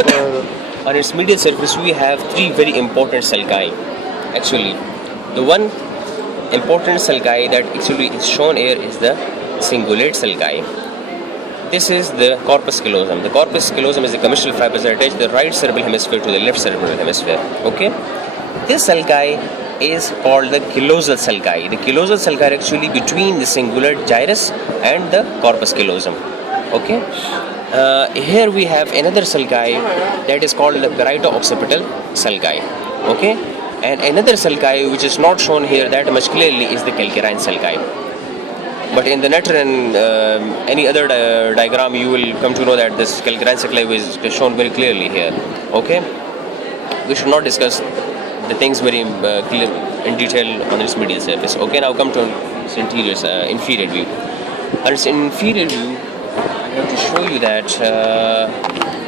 On its medial surface, we have three very important sulci. Actually, the one important sulci that actually is shown here is the cingulate sulci. This is the corpus callosum. The corpus callosum is the commissure fibers that attach the right cerebral hemisphere to the left cerebral hemisphere. Okay, this sulci is called the callosal sulci. The callosal sulci are actually between the cingulate gyrus and the corpus callosum. Okay. Here we have another sulci that is called the parieto-occipital sulci. Okay, and another sulci which is not shown here that much clearly is the calcarine sulci. But in the letter and any other diagram, you will come to know that this calcarine sulci is shown very clearly here. Okay, we should not discuss the things very clear in detail on its medial surface. Okay, now come to its inferior view. On its inferior view, I have to show you that.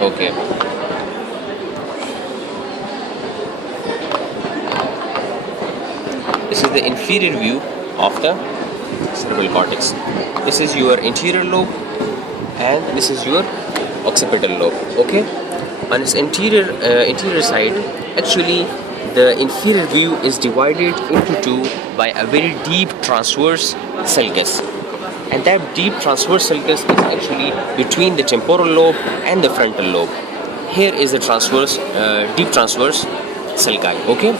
Okay. This is the inferior view of the cerebral cortex. This is your anterior lobe and this is your occipital lobe. Okay, on its interior side, actually the inferior view is divided into two by a very deep transverse sulcus, and that deep transverse sulcus is actually between the temporal lobe and the frontal lobe. Here is the deep transverse sulci. Okay,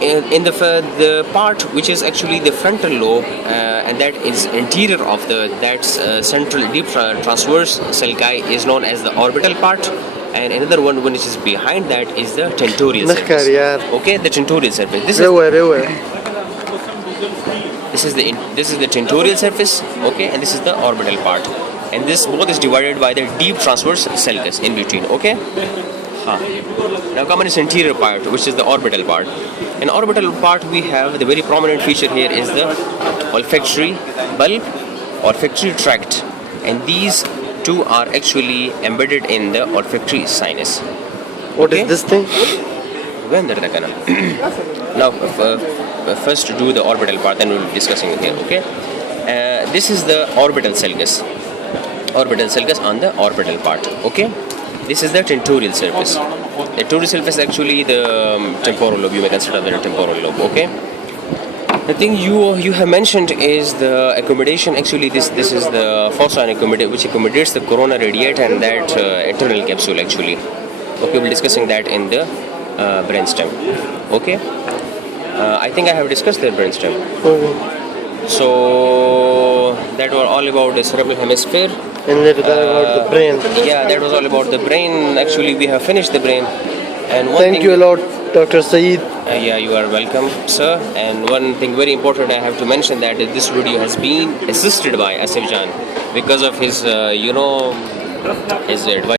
in the part which is actually the frontal lobe and that is interior of that central deep transverse sulci is known as the orbital part, and another one which is behind that is the tentorial surface. Okay, the tentorial surface. This is the tentorial surface. Okay, and this is the orbital part, and this both is divided by the deep transverse sulcus in between. Okay. Now come on its interior part, which is the orbital part. In orbital part, we have the very prominent feature here is the olfactory bulb, olfactory tract, and these two are actually embedded in the olfactory sinus. What is this thing? Now, first do the orbital part, then we'll be discussing it here. Okay, this is the orbital sulcus. Orbital sulcus on the orbital part. Okay. This is the tentorial surface. The tentorial surface is actually the temporal lobe. You may consider the temporal lobe. Okay. The thing you have mentioned is the accommodation. Actually, this is the fossa which accommodates the corona radiata and that internal capsule. Actually, okay, we'll be discussing that in the brainstem. Okay. I think I have discussed the brainstem. So that was all about the cerebral hemisphere. And little bit about the brain. Yeah, that was all about the brain. Actually, we have finished the brain. And thank you a lot, Dr. Saeed. Yeah, you are welcome, sir. And one thing very important, I have to mention that this video has been assisted by Asif Jan because of his, his advice.